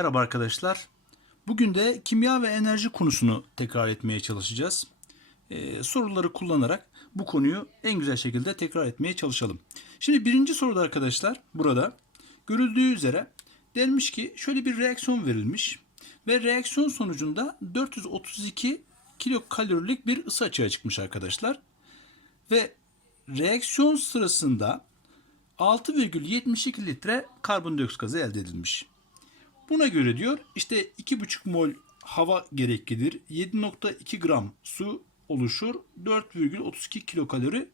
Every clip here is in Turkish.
Merhaba arkadaşlar. Bugün de kimya ve enerji konusunu tekrar etmeye çalışacağız. Ee, soruları kullanarak bu konuyu en güzel şekilde tekrar etmeye çalışalım. Şimdi birinci soruda arkadaşlar burada görüldüğü üzere denmiş ki şöyle bir reaksiyon verilmiş ve reaksiyon sonucunda 432 kilokalorilik bir ısı açığa çıkmış arkadaşlar. Ve reaksiyon sırasında 6,72 litre karbondioksit gazı elde edilmiş. Buna göre diyor işte 2,5 mol hava gereklidir. 7,2 gram su oluşur. 4,32 kilokalori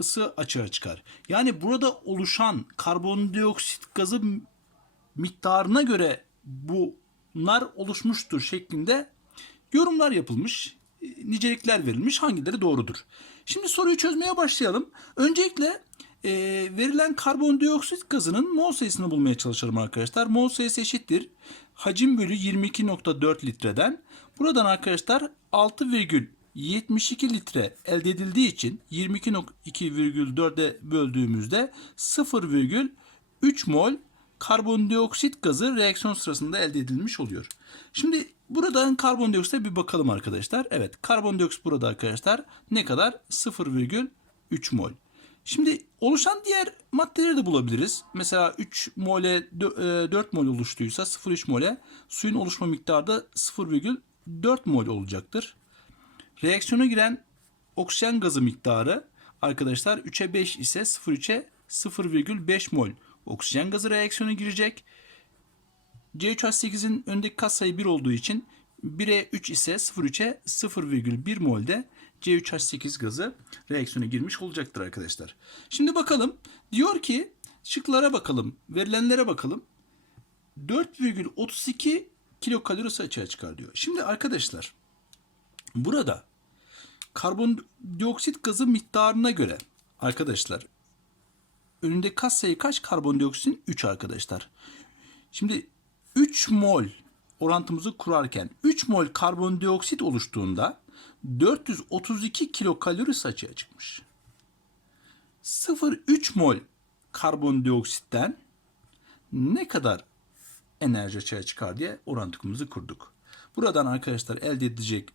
ısı açığa çıkar. Yani burada oluşan karbondioksit gazı miktarına göre bunlar oluşmuştur şeklinde yorumlar yapılmış. Nicelikler verilmiş. Hangileri doğrudur? Şimdi soruyu çözmeye başlayalım. Öncelikle e, verilen karbondioksit gazının mol sayısını bulmaya çalışalım arkadaşlar. Mol sayısı eşittir. Hacim bölü 22.4 litreden. Buradan arkadaşlar 6,72 litre elde edildiği için 22.2,4'e böldüğümüzde 0,3 mol karbondioksit gazı reaksiyon sırasında elde edilmiş oluyor. Şimdi buradan karbondioksite bir bakalım arkadaşlar. Evet karbondioksit burada arkadaşlar ne kadar? 0,3 mol. Şimdi oluşan diğer maddeleri de bulabiliriz. Mesela 3 mole 4 mol oluştuysa 0,3 mole suyun oluşma miktarı da 0,4 mol olacaktır. Reaksiyona giren oksijen gazı miktarı arkadaşlar 3'e 5 ise 0,3'e 0,5 mol oksijen gazı reaksiyona girecek. C3H8'in öndeki katsayı 1 olduğu için 1'e 3 ise 0,3'e 0,1 molde C3H8 gazı reaksiyona girmiş olacaktır arkadaşlar. Şimdi bakalım. Diyor ki şıklara bakalım. Verilenlere bakalım. 4,32 kilokalori ısı açığa çıkar diyor. Şimdi arkadaşlar burada karbondioksit gazı miktarına göre arkadaşlar önünde kas sayı kaç karbondioksitin? 3 arkadaşlar. Şimdi 3 mol orantımızı kurarken 3 mol karbondioksit oluştuğunda 432 kilokalori açığa çıkmış. 0,3 mol karbondioksitten ne kadar enerji açığa çıkar diye orantımızı kurduk. Buradan arkadaşlar elde edilecek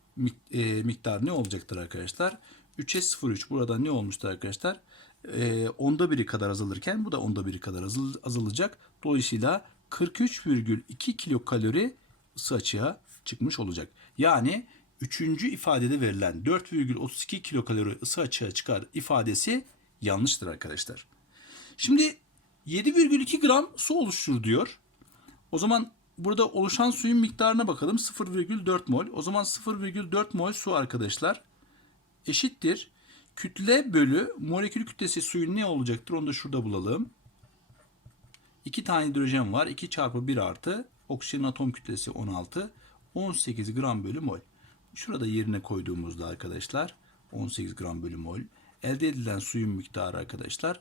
miktar ne olacaktır arkadaşlar? 3'e 0,3 burada ne olmuştur arkadaşlar? E, onda biri kadar azalırken bu da onda biri kadar azal, azalacak. Dolayısıyla 43,2 kilokalori ısı açığa çıkmış olacak. Yani üçüncü ifadede verilen 4,32 kilokalori ısı açığa çıkar ifadesi yanlıştır arkadaşlar. Şimdi 7,2 gram su oluştur diyor. O zaman burada oluşan suyun miktarına bakalım. 0,4 mol. O zaman 0,4 mol su arkadaşlar eşittir. Kütle bölü molekül kütlesi suyun ne olacaktır? Onu da şurada bulalım. 2 tane hidrojen var. 2 çarpı 1 artı. Oksijenin atom kütlesi 16. 18 gram bölü mol. Şurada yerine koyduğumuzda arkadaşlar 18 gram bölü mol. Elde edilen suyun miktarı arkadaşlar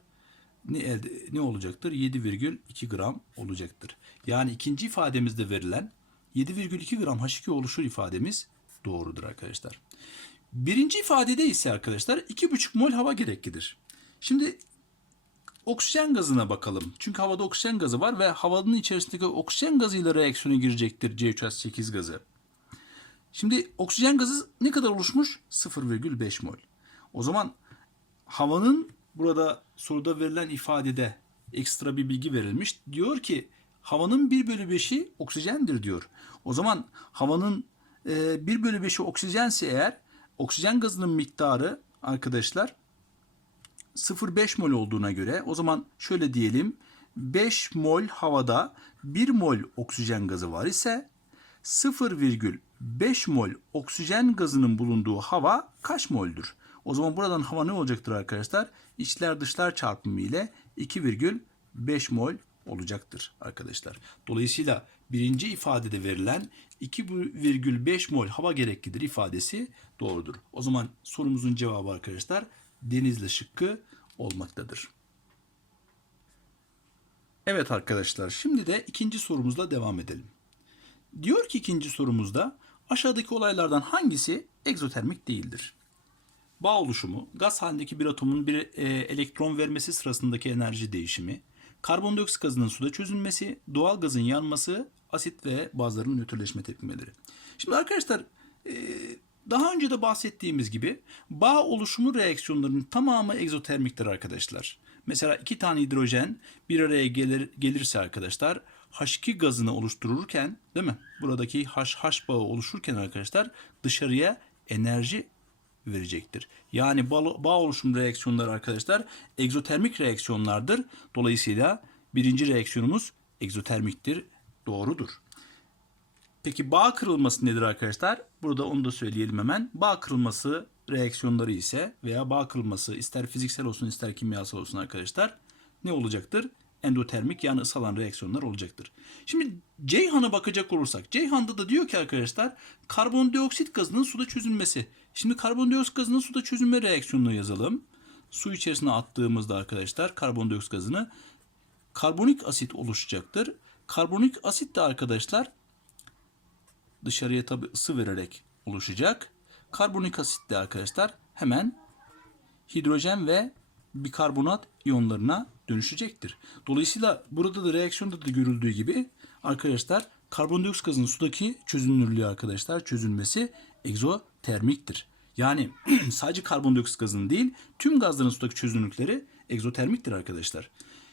ne, elde, ne olacaktır? 7,2 gram olacaktır. Yani ikinci ifademizde verilen 7,2 gram H2 oluşur ifademiz doğrudur arkadaşlar. Birinci ifadede ise arkadaşlar 2,5 mol hava gereklidir. Şimdi oksijen gazına bakalım. Çünkü havada oksijen gazı var ve havanın içerisindeki oksijen gazıyla reaksiyona girecektir C3H8 gazı. Şimdi oksijen gazı ne kadar oluşmuş? 0,5 mol. O zaman havanın burada soruda verilen ifadede ekstra bir bilgi verilmiş. Diyor ki havanın 1 bölü 5'i oksijendir diyor. O zaman havanın e, 1 bölü 5'i oksijense eğer oksijen gazının miktarı arkadaşlar 0,5 mol olduğuna göre o zaman şöyle diyelim 5 mol havada 1 mol oksijen gazı var ise 0,5 mol oksijen gazının bulunduğu hava kaç moldür? O zaman buradan hava ne olacaktır arkadaşlar? İçler dışlar çarpımı ile 2,5 mol olacaktır arkadaşlar. Dolayısıyla birinci ifadede verilen 2,5 mol hava gereklidir ifadesi doğrudur. O zaman sorumuzun cevabı arkadaşlar denizli şıkkı olmaktadır. Evet arkadaşlar şimdi de ikinci sorumuzla devam edelim. Diyor ki ikinci sorumuzda aşağıdaki olaylardan hangisi egzotermik değildir? bağ oluşumu, gaz halindeki bir atomun bir e, elektron vermesi sırasındaki enerji değişimi, karbondioksit gazının suda çözülmesi, doğal gazın yanması, asit ve bazılarının nötrleşme tepkimeleri. Şimdi arkadaşlar e, daha önce de bahsettiğimiz gibi bağ oluşumu reaksiyonlarının tamamı egzotermiktir arkadaşlar. Mesela iki tane hidrojen bir araya gelir, gelirse arkadaşlar H2 gazını oluştururken değil mi? Buradaki HH bağı oluşurken arkadaşlar dışarıya enerji verecektir. Yani bağ, bağ oluşum reaksiyonları arkadaşlar egzotermik reaksiyonlardır. Dolayısıyla birinci reaksiyonumuz egzotermiktir. Doğrudur. Peki bağ kırılması nedir arkadaşlar? Burada onu da söyleyelim hemen. Bağ kırılması reaksiyonları ise veya bağ kırılması ister fiziksel olsun ister kimyasal olsun arkadaşlar ne olacaktır? Endotermik yani ısalan reaksiyonlar olacaktır. Şimdi Ceyhan'a bakacak olursak Ceyhan'da da diyor ki arkadaşlar karbondioksit gazının suda çözülmesi. Şimdi karbondioksit gazının suda çözülme reaksiyonunu yazalım. Su içerisine attığımızda arkadaşlar karbondioksit gazını karbonik asit oluşacaktır. Karbonik asit de arkadaşlar dışarıya tabi ısı vererek oluşacak. Karbonik asit de arkadaşlar hemen hidrojen ve bikarbonat iyonlarına dönüşecektir. Dolayısıyla burada da reaksiyonda da görüldüğü gibi arkadaşlar karbondioksit gazının sudaki çözünürlüğü arkadaşlar çözülmesi egzotermiktir. Yani sadece karbondioksit gazının değil tüm gazların sudaki çözünürlükleri egzotermiktir arkadaşlar.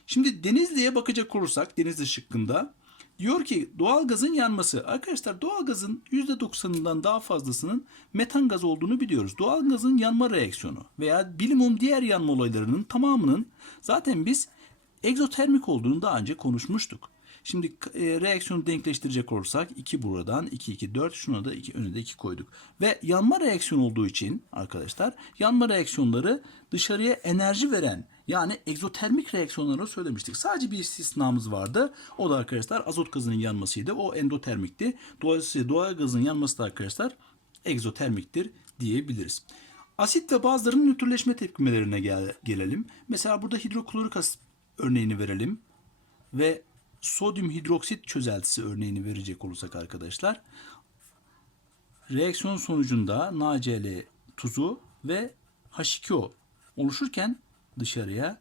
Şimdi Denizli'ye bakacak olursak Denizli şıkkında diyor ki doğal gazın yanması. Arkadaşlar doğal gazın %90'ından daha fazlasının metan gaz olduğunu biliyoruz. Doğal gazın yanma reaksiyonu veya bilimum diğer yanma olaylarının tamamının zaten biz egzotermik olduğunu daha önce konuşmuştuk. Şimdi e, reaksiyonu denkleştirecek olursak 2 buradan 2 2 4 şuna da 2 öne de 2 koyduk. Ve yanma reaksiyonu olduğu için arkadaşlar yanma reaksiyonları dışarıya enerji veren yani egzotermik reaksiyonları söylemiştik. Sadece bir istisnamız vardı. O da arkadaşlar azot gazının yanmasıydı. O endotermikti. Dolayısıyla doğal gazın yanması da arkadaşlar egzotermiktir diyebiliriz. Asit ve bazılarının nötrleşme tepkimelerine gel- gelelim. Mesela burada hidroklorik asit örneğini verelim. Ve sodyum hidroksit çözeltisi örneğini verecek olursak arkadaşlar reaksiyon sonucunda NaCl tuzu ve H2O oluşurken dışarıya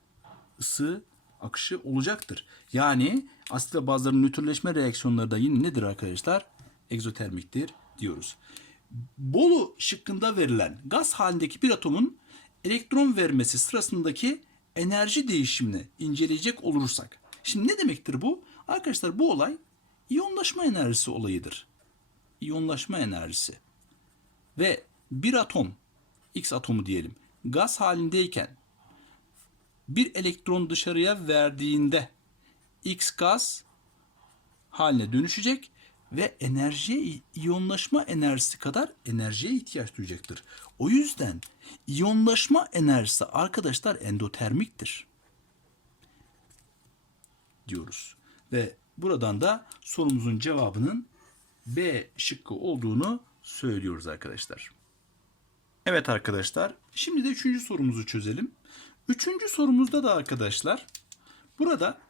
ısı akışı olacaktır. Yani asit ve bazıların nötrleşme reaksiyonları da yine nedir arkadaşlar? Egzotermiktir diyoruz. Bolu şıkkında verilen gaz halindeki bir atomun elektron vermesi sırasındaki enerji değişimini inceleyecek olursak. Şimdi ne demektir bu? Arkadaşlar bu olay iyonlaşma enerjisi olayıdır. İyonlaşma enerjisi. Ve bir atom, X atomu diyelim, gaz halindeyken bir elektron dışarıya verdiğinde X gaz haline dönüşecek ve enerjiye iyonlaşma enerjisi kadar enerjiye ihtiyaç duyacaktır. O yüzden iyonlaşma enerjisi arkadaşlar endotermiktir diyoruz. Ve buradan da sorumuzun cevabının B şıkkı olduğunu söylüyoruz arkadaşlar. Evet arkadaşlar, şimdi de üçüncü sorumuzu çözelim. Üçüncü sorumuzda da arkadaşlar, burada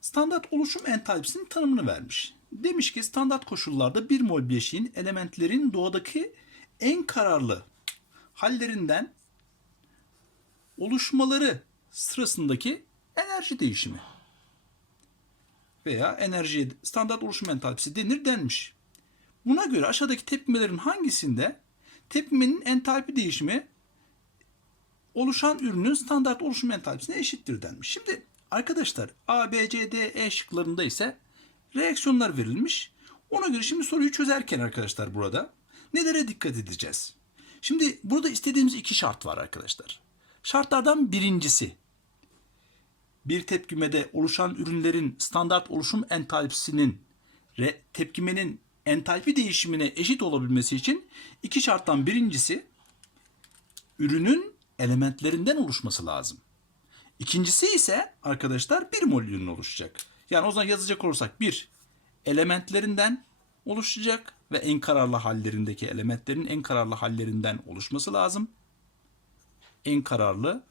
standart oluşum entalpisinin tanımını vermiş. Demiş ki standart koşullarda bir mol bileşiğin elementlerin doğadaki en kararlı hallerinden oluşmaları sırasındaki enerji değişimi veya enerji standart oluşum entalpisi denir denmiş. Buna göre aşağıdaki tepkimelerin hangisinde tepkimenin entalpi değişimi oluşan ürünün standart oluşum entalpisine eşittir denmiş. Şimdi arkadaşlar A, B, C, D, E şıklarında ise reaksiyonlar verilmiş. Ona göre şimdi soruyu çözerken arkadaşlar burada nelere dikkat edeceğiz? Şimdi burada istediğimiz iki şart var arkadaşlar. Şartlardan birincisi bir tepkimede oluşan ürünlerin standart oluşum entalpisinin re, tepkimenin entalpi değişimine eşit olabilmesi için iki şarttan birincisi ürünün elementlerinden oluşması lazım. İkincisi ise arkadaşlar bir mol ürün oluşacak. Yani o zaman yazacak olursak bir elementlerinden oluşacak ve en kararlı hallerindeki elementlerin en kararlı hallerinden oluşması lazım. En kararlı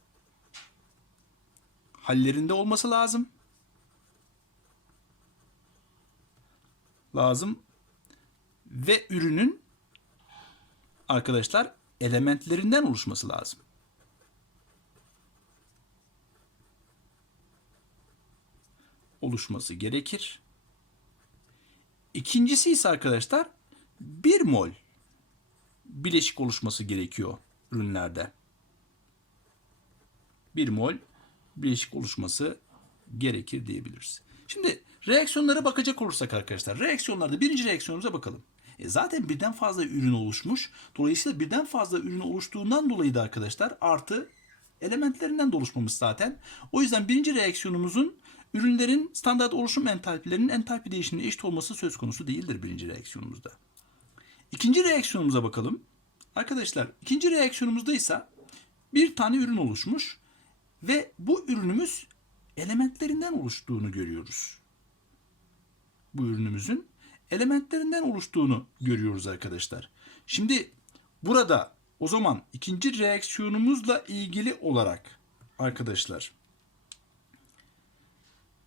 hallerinde olması lazım. Lazım ve ürünün arkadaşlar elementlerinden oluşması lazım. Oluşması gerekir. İkincisi ise arkadaşlar 1 mol bileşik oluşması gerekiyor ürünlerde. 1 mol bileşik oluşması gerekir diyebiliriz. Şimdi reaksiyonlara bakacak olursak arkadaşlar. Reaksiyonlarda birinci reaksiyonumuza bakalım. E zaten birden fazla ürün oluşmuş. Dolayısıyla birden fazla ürün oluştuğundan dolayı da arkadaşlar artı elementlerinden de oluşmamış zaten. O yüzden birinci reaksiyonumuzun ürünlerin standart oluşum entalpilerinin entalpi değişimine eşit olması söz konusu değildir birinci reaksiyonumuzda. İkinci reaksiyonumuza bakalım. Arkadaşlar ikinci reaksiyonumuzda ise bir tane ürün oluşmuş ve bu ürünümüz elementlerinden oluştuğunu görüyoruz. Bu ürünümüzün elementlerinden oluştuğunu görüyoruz arkadaşlar. Şimdi burada o zaman ikinci reaksiyonumuzla ilgili olarak arkadaşlar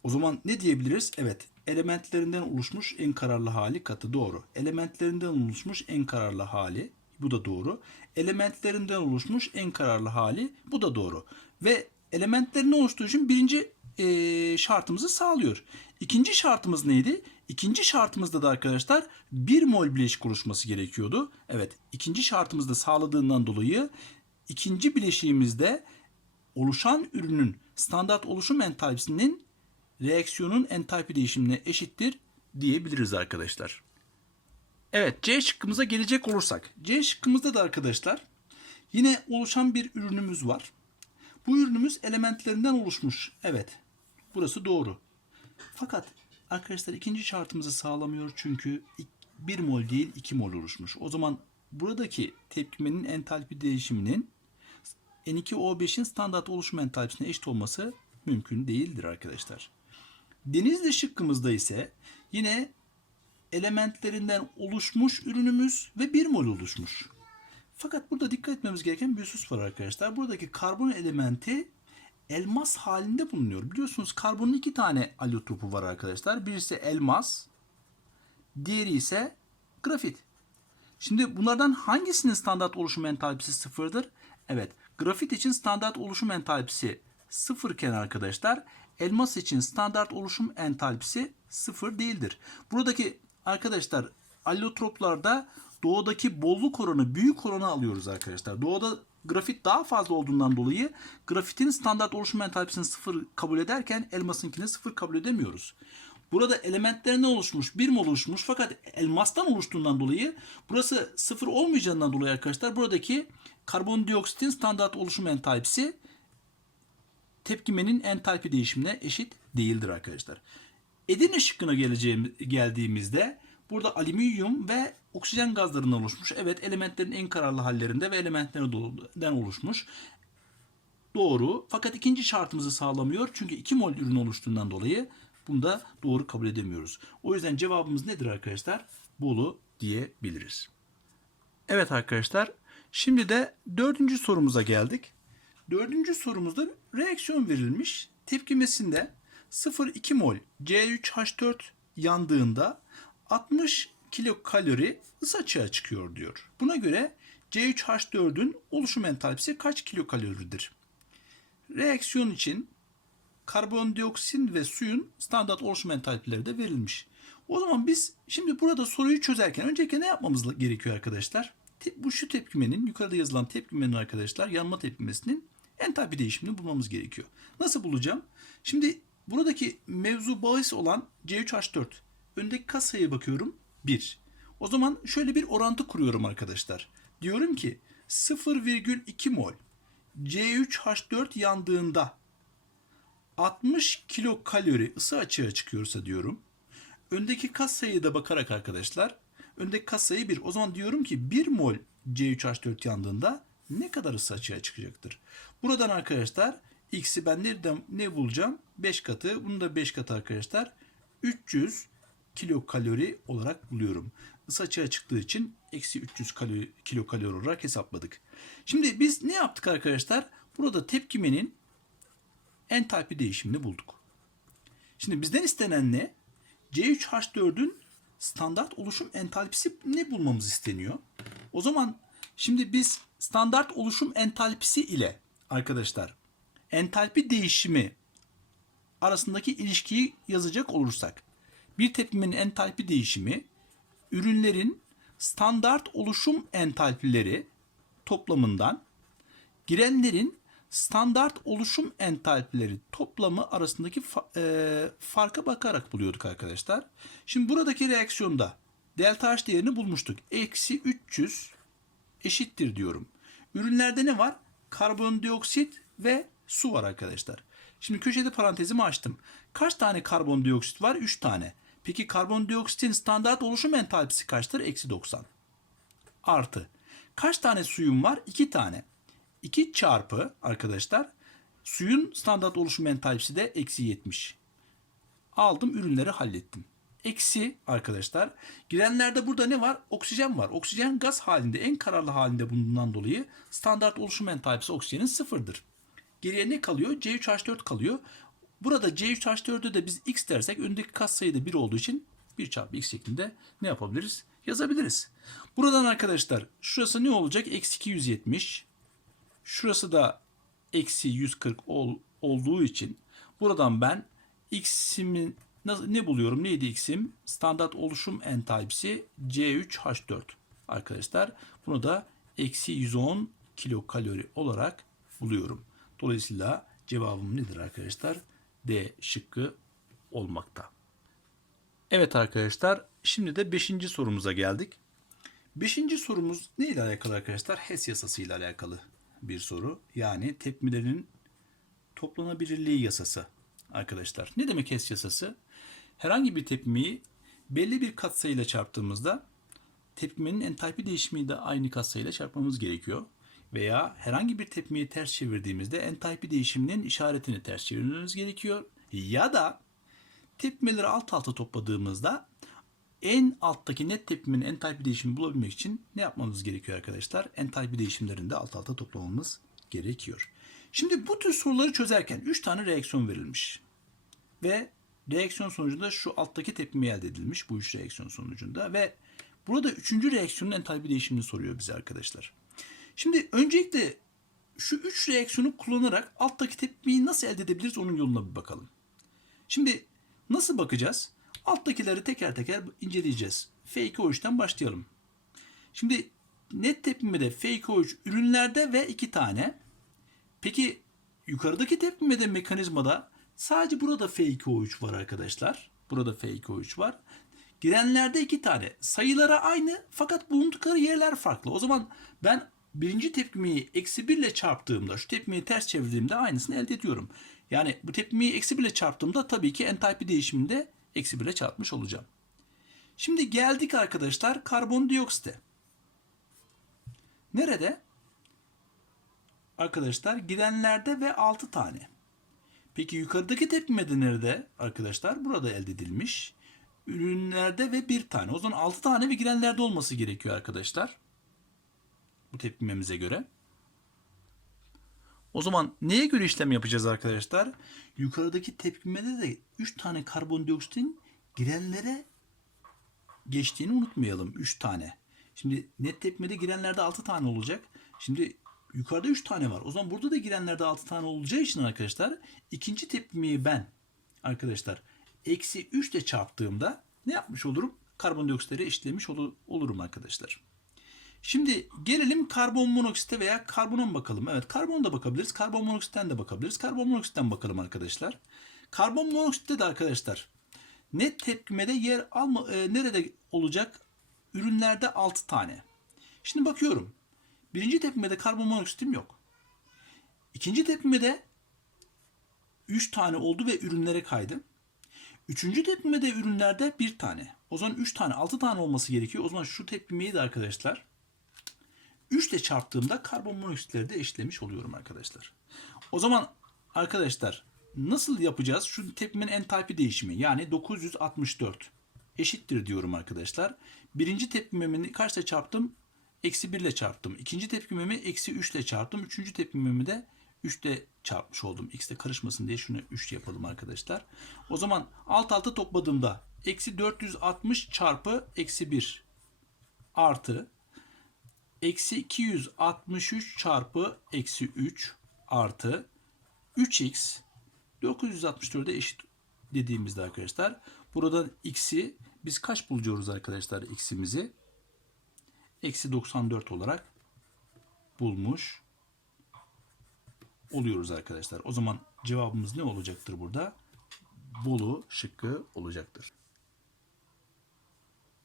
o zaman ne diyebiliriz? Evet, elementlerinden oluşmuş en kararlı hali katı doğru. Elementlerinden oluşmuş en kararlı hali bu da doğru. Elementlerinden oluşmuş en kararlı hali bu da doğru. Ve elementlerini oluştuğu için birinci e, şartımızı sağlıyor. İkinci şartımız neydi? İkinci şartımızda da arkadaşlar 1 mol bileşik oluşması gerekiyordu. Evet ikinci şartımızda sağladığından dolayı ikinci bileşiğimizde oluşan ürünün standart oluşum entalpisinin reaksiyonun entalpi değişimine eşittir diyebiliriz arkadaşlar. Evet C şıkkımıza gelecek olursak. C şıkkımızda da arkadaşlar yine oluşan bir ürünümüz var. Bu ürünümüz elementlerinden oluşmuş. Evet burası doğru. Fakat arkadaşlar ikinci şartımızı sağlamıyor çünkü 1 mol değil 2 mol oluşmuş. O zaman buradaki tepkimenin entalpi değişiminin N2O5'in standart oluşum entalpisine eşit olması mümkün değildir arkadaşlar. Denizli şıkkımızda ise yine elementlerinden oluşmuş ürünümüz ve 1 mol oluşmuş. Fakat burada dikkat etmemiz gereken bir husus var arkadaşlar. Buradaki karbon elementi elmas halinde bulunuyor. Biliyorsunuz karbonun iki tane allotropu var arkadaşlar. Birisi elmas, diğeri ise grafit. Şimdi bunlardan hangisinin standart oluşum entalpisi sıfırdır? Evet, grafit için standart oluşum entalpisi sıfırken arkadaşlar, elmas için standart oluşum entalpisi sıfır değildir. Buradaki arkadaşlar allotroplarda doğadaki bolluk oranı büyük oranı alıyoruz arkadaşlar. Doğada grafit daha fazla olduğundan dolayı grafitin standart oluşum entalpisini sıfır kabul ederken elmasınkini sıfır kabul edemiyoruz. Burada elementlerinden oluşmuş, bir mol oluşmuş fakat elmastan oluştuğundan dolayı burası sıfır olmayacağından dolayı arkadaşlar buradaki karbondioksitin standart oluşum entalpisi tepkimenin entalpi değişimine eşit değildir arkadaşlar. Edirne şıkkına geleceğim, geldiğimizde burada alüminyum ve oksijen gazlarından oluşmuş. Evet elementlerin en kararlı hallerinde ve elementlerden oluşmuş. Doğru. Fakat ikinci şartımızı sağlamıyor. Çünkü 2 mol ürün oluştuğundan dolayı bunu da doğru kabul edemiyoruz. O yüzden cevabımız nedir arkadaşlar? Bolu diyebiliriz. Evet arkadaşlar. Şimdi de dördüncü sorumuza geldik. Dördüncü sorumuzda reaksiyon verilmiş. Tepkimesinde 0,2 mol C3H4 yandığında 60 kilokalori ısı açığa çıkıyor diyor. Buna göre C3H4'ün oluşum entalpisi kaç kilokaloridir? Reaksiyon için karbondioksit ve suyun standart oluşum entalpileri de verilmiş. O zaman biz şimdi burada soruyu çözerken öncelikle ne yapmamız gerekiyor arkadaşlar? Bu şu tepkimenin yukarıda yazılan tepkimenin arkadaşlar yanma tepkimesinin entalpi değişimini bulmamız gerekiyor. Nasıl bulacağım? Şimdi buradaki mevzu bahis olan C3H4 öndeki kasaya bakıyorum 1. O zaman şöyle bir orantı kuruyorum arkadaşlar. Diyorum ki 0,2 mol C3H4 yandığında 60 kilokalori ısı açığa çıkıyorsa diyorum. Öndeki kas sayıda bakarak arkadaşlar öndeki kas sayı 1. O zaman diyorum ki 1 mol C3H4 yandığında ne kadar ısı açığa çıkacaktır? Buradan arkadaşlar x'i ben nereden ne bulacağım? 5 katı. Bunu da 5 katı arkadaşlar. 300 kilokalori olarak buluyorum. Isı açığa çıktığı için eksi 300 kalori, kilokalori olarak hesapladık. Şimdi biz ne yaptık arkadaşlar? Burada tepkimenin entalpi değişimini bulduk. Şimdi bizden istenen ne? C3H4'ün standart oluşum entalpisi ne bulmamız isteniyor? O zaman şimdi biz standart oluşum entalpisi ile arkadaşlar entalpi değişimi arasındaki ilişkiyi yazacak olursak bir tepkimenin entalpi değişimi ürünlerin standart oluşum entalpileri toplamından girenlerin standart oluşum entalpileri toplamı arasındaki fa- e, farka bakarak buluyorduk arkadaşlar. Şimdi buradaki reaksiyonda delta H değerini bulmuştuk. Eksi 300 eşittir diyorum. Ürünlerde ne var? Karbondioksit ve su var arkadaşlar. Şimdi köşede parantezimi açtım. Kaç tane karbondioksit var? 3 tane. Peki karbondioksitin standart oluşum entalpisi kaçtır? Eksi 90. Artı. Kaç tane suyum var? 2 tane. 2 çarpı arkadaşlar suyun standart oluşum entalpisi de eksi 70. Aldım ürünleri hallettim. Eksi arkadaşlar girenlerde burada ne var? Oksijen var. Oksijen gaz halinde en kararlı halinde bulunduğundan dolayı standart oluşum entalpisi oksijenin sıfırdır. Geriye ne kalıyor? C3H4 kalıyor. Burada C3H4'ü de biz x dersek öndeki katsayı da 1 olduğu için 1 çarpı x şeklinde ne yapabiliriz? Yazabiliriz. Buradan arkadaşlar şurası ne olacak? Eksi 270. Şurası da eksi 140 ol, olduğu için buradan ben x'imin ne buluyorum? Neydi x'im? Standart oluşum entalpisi C3H4 arkadaşlar. Bunu da eksi 110 kilokalori olarak buluyorum. Dolayısıyla cevabım nedir arkadaşlar? D şıkkı olmakta. Evet arkadaşlar şimdi de 5. sorumuza geldik. 5. sorumuz neyle alakalı arkadaşlar? HES yasası ile alakalı bir soru. Yani tepkilerin toplanabilirliği yasası arkadaşlar. Ne demek HES yasası? Herhangi bir tepkimeyi belli bir katsayıyla çarptığımızda tepkimenin entalpi değişimini de aynı katsayıyla çarpmamız gerekiyor. Veya herhangi bir tepkimeyi ters çevirdiğimizde entalpi değişiminin işaretini ters çevirmemiz gerekiyor. Ya da tepkimeleri alt alta topladığımızda en alttaki net tepkimenin entalpi değişimini bulabilmek için ne yapmamız gerekiyor arkadaşlar? Entalpi değişimlerini de alt alta toplamamız gerekiyor. Şimdi bu tür soruları çözerken 3 tane reaksiyon verilmiş. Ve reaksiyon sonucunda şu alttaki tepkime elde edilmiş bu üç reaksiyon sonucunda ve burada üçüncü reaksiyonun entalpi değişimini soruyor bize arkadaşlar. Şimdi öncelikle şu üç reaksiyonu kullanarak alttaki tepkimeyi nasıl elde edebiliriz onun yoluna bir bakalım. Şimdi nasıl bakacağız? Alttakileri teker teker inceleyeceğiz. F2O3'ten başlayalım. Şimdi net tepkimede F2O3 ürünlerde ve iki tane. Peki yukarıdaki tepkimede mekanizmada sadece burada F2O3 var arkadaşlar. Burada F2O3 var. Girenlerde iki tane. Sayıları aynı fakat bulundukları yerler farklı. O zaman ben birinci tepkimeyi eksi 1 ile çarptığımda şu tepkimeyi ters çevirdiğimde aynısını elde ediyorum. Yani bu tepkimeyi eksi 1 ile çarptığımda tabii ki entalpi değişiminde eksi 1 ile çarpmış olacağım. Şimdi geldik arkadaşlar karbondioksite. Nerede? Arkadaşlar girenlerde ve 6 tane. Peki yukarıdaki tepkimede nerede arkadaşlar? Burada elde edilmiş. Ürünlerde ve bir tane. O zaman 6 tane ve girenlerde olması gerekiyor arkadaşlar. Bu tepkimemize göre. O zaman neye göre işlem yapacağız arkadaşlar? Yukarıdaki tepkimede de 3 tane karbondioksitin girenlere geçtiğini unutmayalım. 3 tane. Şimdi net tepkimede girenlerde 6 tane olacak. Şimdi yukarıda 3 tane var. O zaman burada da girenlerde 6 tane olacağı için arkadaşlar ikinci tepkimeyi ben arkadaşlar eksi 3 ile çarptığımda ne yapmış olurum? Karbondioksitleri eşitlemiş ol- olurum arkadaşlar. Şimdi gelelim karbon monoksite veya karbona bakalım. Evet karbon da bakabiliriz. Karbon monoksitten de bakabiliriz. Karbon monoksitten bakalım arkadaşlar. Karbon monoksitte de arkadaşlar net tepkimede yer alma e, nerede olacak? Ürünlerde 6 tane. Şimdi bakıyorum. Birinci tepkimede karbon monoksitim yok. İkinci tepkimede 3 tane oldu ve ürünlere kaydı. Üçüncü tepkimede ürünlerde bir tane. O zaman 3 tane 6 tane olması gerekiyor. O zaman şu tepkimeyi de arkadaşlar 3 ile çarptığımda karbon monoksitleri de eşitlemiş oluyorum arkadaşlar. O zaman arkadaşlar nasıl yapacağız? Şu tepkimenin entalpi değişimi yani 964 eşittir diyorum arkadaşlar. Birinci tepkimemi kaçla çarptım? Eksi 1 ile çarptım. İkinci tepkimemi eksi 3 ile çarptım. Üçüncü tepkimemi de 3 ile çarpmış oldum. X de karışmasın diye şunu 3 yapalım arkadaşlar. O zaman alt alta topladığımda eksi 460 çarpı eksi 1 artı eksi 263 çarpı eksi 3 artı 3x 964'e eşit dediğimizde arkadaşlar buradan x'i biz kaç buluyoruz arkadaşlar x'imizi? Eksi 94 olarak bulmuş oluyoruz arkadaşlar. O zaman cevabımız ne olacaktır burada? Bolu şıkkı olacaktır.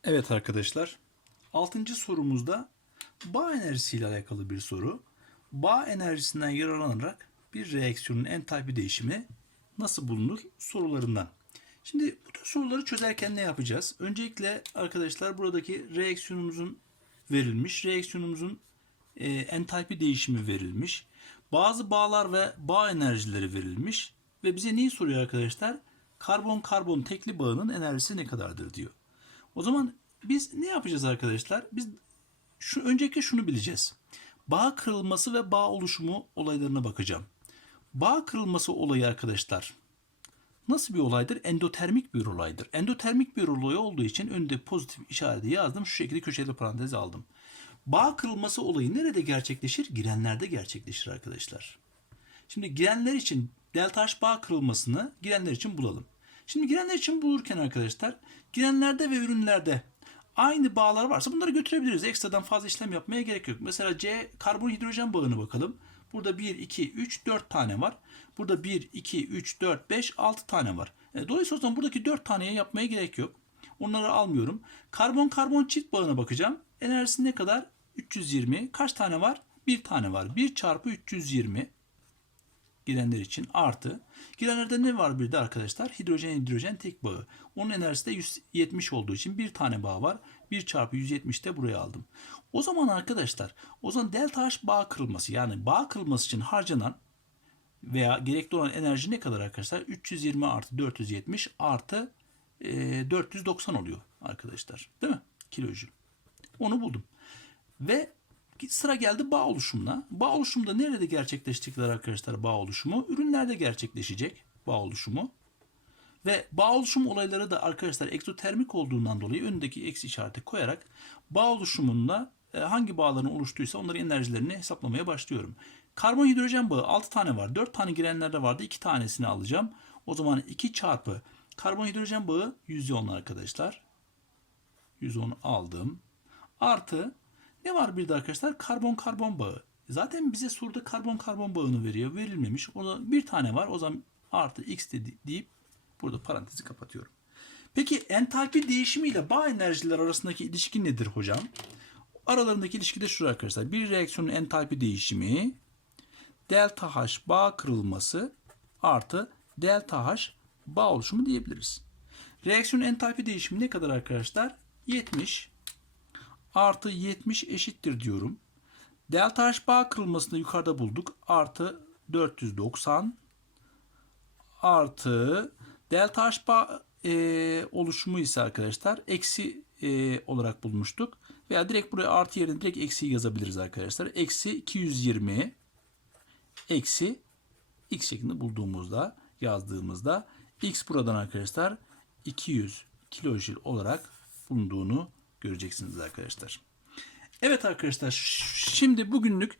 Evet arkadaşlar. Altıncı sorumuzda bağ enerjisiyle alakalı bir soru. Bağ enerjisinden yararlanarak bir reaksiyonun entalpi değişimi nasıl bulunur sorularından. Şimdi bu soruları çözerken ne yapacağız? Öncelikle arkadaşlar buradaki reaksiyonumuzun verilmiş. Reaksiyonumuzun e, entalpi değişimi verilmiş. Bazı bağlar ve bağ enerjileri verilmiş. Ve bize neyi soruyor arkadaşlar? Karbon karbon tekli bağının enerjisi ne kadardır diyor. O zaman biz ne yapacağız arkadaşlar? Biz şu öncelikle şunu bileceğiz. Bağ kırılması ve bağ oluşumu olaylarına bakacağım. Bağ kırılması olayı arkadaşlar nasıl bir olaydır? Endotermik bir olaydır. Endotermik bir olay olduğu için önünde pozitif işareti yazdım. Şu şekilde köşeli parantez aldım. Bağ kırılması olayı nerede gerçekleşir? Girenlerde gerçekleşir arkadaşlar. Şimdi girenler için delta H bağ kırılmasını girenler için bulalım. Şimdi girenler için bulurken arkadaşlar girenlerde ve ürünlerde aynı bağlar varsa bunları götürebiliriz. Ekstradan fazla işlem yapmaya gerek yok. Mesela C karbon hidrojen bağını bakalım. Burada 1, 2, 3, 4 tane var. Burada 1, 2, 3, 4, 5, 6 tane var. E, Dolayısıyla buradaki 4 taneye yapmaya gerek yok. Onları almıyorum. Karbon karbon çift bağına bakacağım. Enerjisi ne kadar? 320. Kaç tane var? Bir tane var. 1 çarpı 320 girenler için artı. Girenlerde ne var bir de arkadaşlar? Hidrojen hidrojen tek bağı. Onun enerjisi de 170 olduğu için bir tane bağ var. 1 çarpı 170 de buraya aldım. O zaman arkadaşlar o zaman delta H bağ kırılması yani bağ kırılması için harcanan veya gerekli olan enerji ne kadar arkadaşlar? 320 artı 470 artı e, 490 oluyor arkadaşlar. Değil mi? Kilojül. Onu buldum. Ve sıra geldi bağ oluşumuna. Bağ oluşumda nerede gerçekleşecekler arkadaşlar bağ oluşumu? Ürünlerde gerçekleşecek bağ oluşumu. Ve bağ oluşum olayları da arkadaşlar egzotermik olduğundan dolayı önündeki eksi işareti koyarak bağ oluşumunda e, hangi bağların oluştuysa onların enerjilerini hesaplamaya başlıyorum. Karbon hidrojen bağı 6 tane var. 4 tane girenlerde vardı. 2 tanesini alacağım. O zaman 2 çarpı karbon hidrojen bağı 110 arkadaşlar. 110 aldım. Artı ne var bir de arkadaşlar? Karbon karbon bağı. Zaten bize soruda karbon karbon bağını veriyor. Verilmemiş. Orada bir tane var. O zaman artı x de deyip burada parantezi kapatıyorum. Peki entalpi değişimi ile bağ enerjiler arasındaki ilişki nedir hocam? Aralarındaki ilişki de şu arkadaşlar. Bir reaksiyonun entalpi değişimi delta H bağ kırılması artı delta H bağ oluşumu diyebiliriz. Reaksiyonun entalpi değişimi ne kadar arkadaşlar? 70 artı 70 eşittir diyorum. Delta H bağ kırılmasını yukarıda bulduk. Artı 490 artı delta H bağ e, oluşumu ise arkadaşlar eksi e, olarak bulmuştuk. Veya direkt buraya artı yerine direkt eksi yazabiliriz arkadaşlar. Eksi 220 eksi x şeklinde bulduğumuzda yazdığımızda x buradan arkadaşlar 200 kilojül olarak bulunduğunu göreceksiniz arkadaşlar. Evet arkadaşlar şimdi bugünlük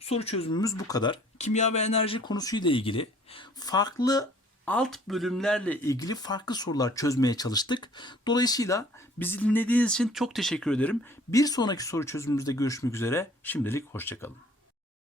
soru çözümümüz bu kadar. Kimya ve enerji konusuyla ilgili farklı alt bölümlerle ilgili farklı sorular çözmeye çalıştık. Dolayısıyla bizi dinlediğiniz için çok teşekkür ederim. Bir sonraki soru çözümümüzde görüşmek üzere. Şimdilik hoşçakalın.